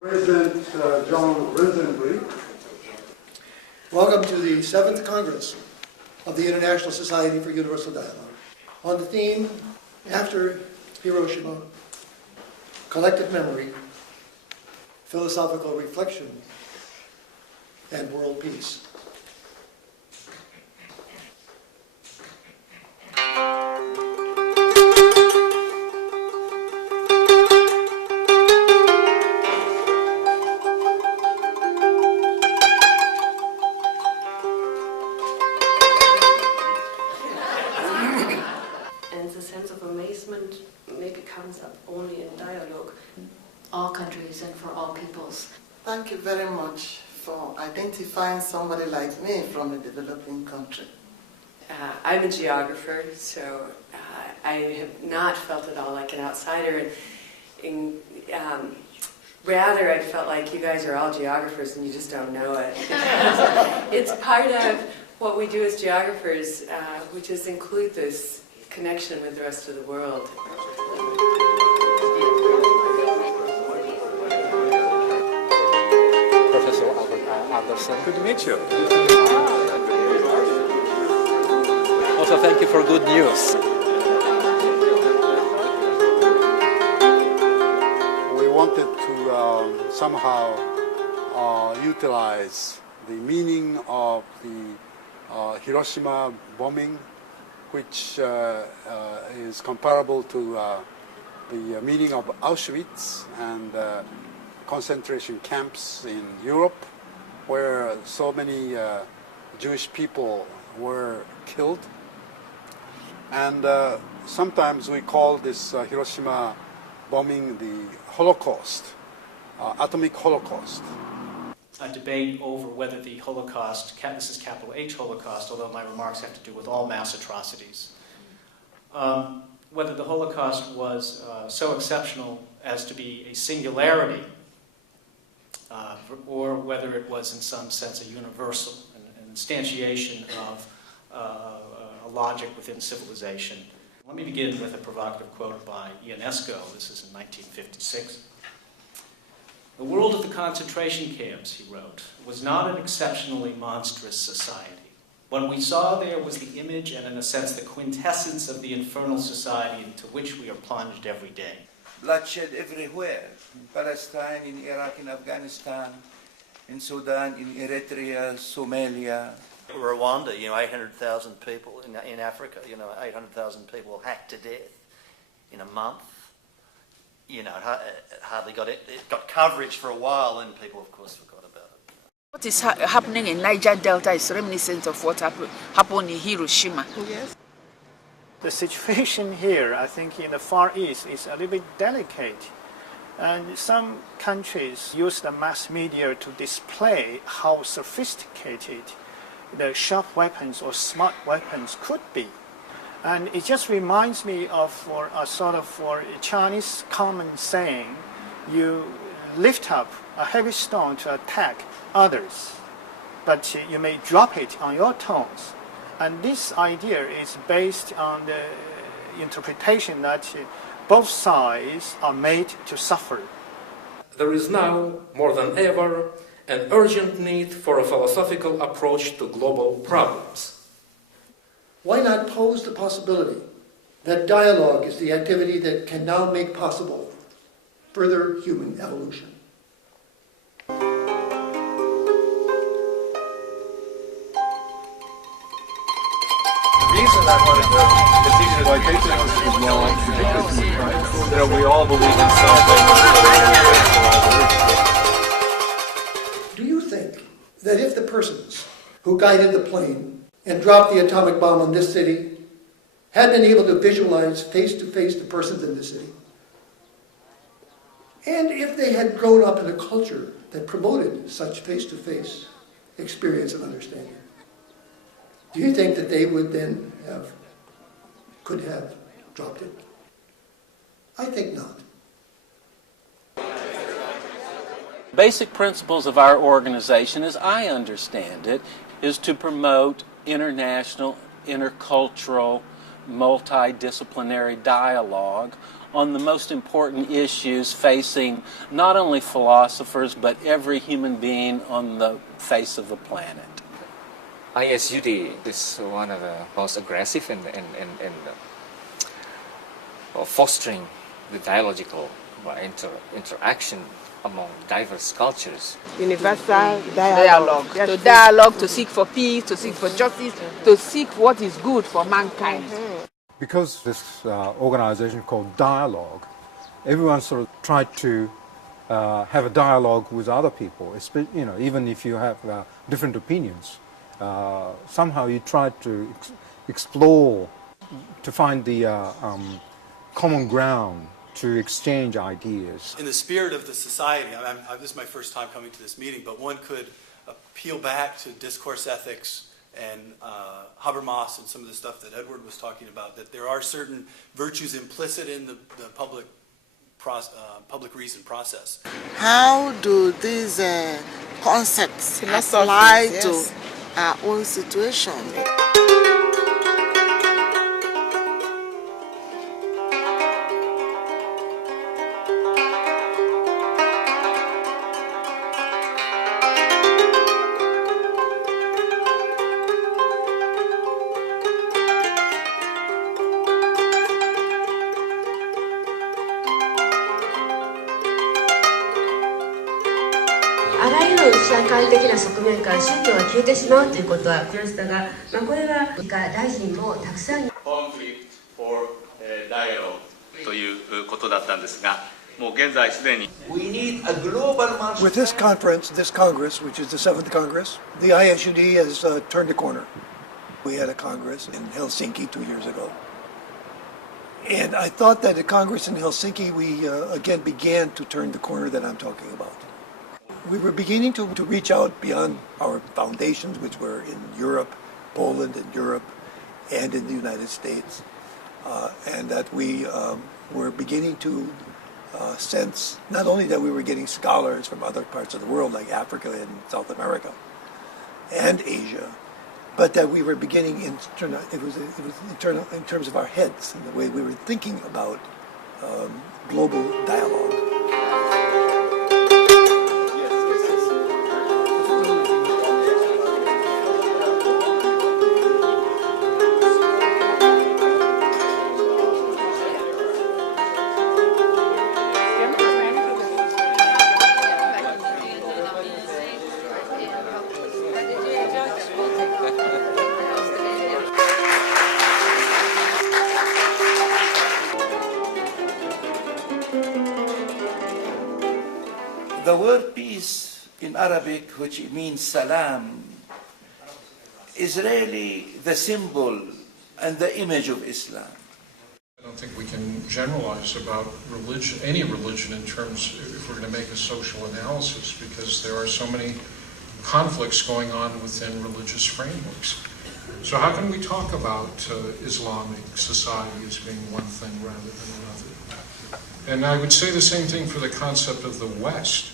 President John Risenberg. Welcome to the 7th Congress of the International Society for Universal Dialogue. On the theme, After Hiroshima, Collective Memory, Philosophical Reflection, and World Peace. And the sense of amazement maybe comes up only in dialogue. All countries and for all peoples. Thank you very much for identifying somebody like me from a developing country. I'm a geographer, so I have not felt at all like an outsider. Rather, I felt like you guys are all geographers and you just don't know it. It's part of what we do as geographers, which is include this connection with the rest of the world. Professor Anderson. Good to meet you. Also, thank you for good news. We wanted to somehow utilize the meaning of the Hiroshima bombing, which is comparable to the meaning of Auschwitz and concentration camps in Europe, where so many Jewish people were killed. And sometimes we call this Hiroshima bombing the Holocaust, atomic Holocaust. A debate over whether the Holocaust, this is capital H Holocaust, although my remarks have to do with all mass atrocities, whether the Holocaust was so exceptional as to be a singularity, or whether it was in some sense a universal, an instantiation of a logic within civilization. Let me begin with a provocative quote by Ionesco. This is in 1956. The world of the concentration camps, he wrote, was not an exceptionally monstrous society. What we saw there was the image and, in a sense, the quintessence of the infernal society into which we are plunged every day. Bloodshed everywhere, in Palestine, in Iraq, in Afghanistan, in Sudan, in Eritrea, Somalia. Rwanda, 800,000 people. In Africa, 800,000 people hacked to death in a month. It hardly got it. It got coverage for a while, and people, of course, forgot about it. What is happening in Niger Delta is reminiscent of what happened in Hiroshima. Yes. The situation here, I think, in the Far East is a little bit delicate. And some countries use the mass media to display how sophisticated the sharp weapons or smart weapons could be. And it just reminds me of a Chinese common saying, you lift up a heavy stone to attack others, but you may drop it on your toes. And this idea is based on the interpretation that both sides are made to suffer. There is now, more than ever, an urgent need for a philosophical approach to global problems. Why not pose the possibility that dialogue is the activity that can now make possible further human evolution? We all believe in Do you think that if the persons who guided the plane and dropped the atomic bomb on this city had been able to visualize face-to-face the persons in the city, and if they had grown up in a culture that promoted such face-to-face experience and understanding, do you think that they would then could have dropped it? I think not. Basic principles of our organization, as I understand it, is to promote international, intercultural, multidisciplinary dialogue on the most important issues facing not only philosophers but every human being on the face of the planet. ISUD is one of the most aggressive in fostering the dialogical interaction among diverse cultures. Universal dialogue. To dialogue, to seek for peace, to seek for justice, to seek what is good for mankind. Because this organization called Dialogue, everyone sort of tried to have a dialogue with other people, even if you have different opinions. Somehow you try to explore, to find the common ground, to exchange ideas. In the spirit of the society, this is my first time coming to this meeting, but one could peel back to discourse ethics and Habermas and some of the stuff that Edward was talking about, that there are certain virtues implicit in the public reason process. How do these concepts apply to our own situation? Conflict for dialogue ということだったんですが、もう現在すでに With this conference, this Congress, which is the 7th Congress, the ISUD has turned a corner. We had a Congress in Helsinki 2 years ago. And I thought that at Congress in Helsinki, we again began to turn the corner that I'm talking about. We were beginning to reach out beyond our foundations, which were in Europe, Poland and Europe, and in the United States. And that we were beginning to sense not only that we were getting scholars from other parts of the world, like Africa and South America and Asia, but that we were beginning in terms of our heads and the way we were thinking about global dialogue. The word peace in Arabic, which means salam, is really the symbol and the image of Islam. I don't think we can generalize about religion, any religion, in terms, if we're going to make a social analysis, because there are so many conflicts going on within religious frameworks. So how can we talk about Islamic society as being one thing rather than another? And I would say the same thing for the concept of the West.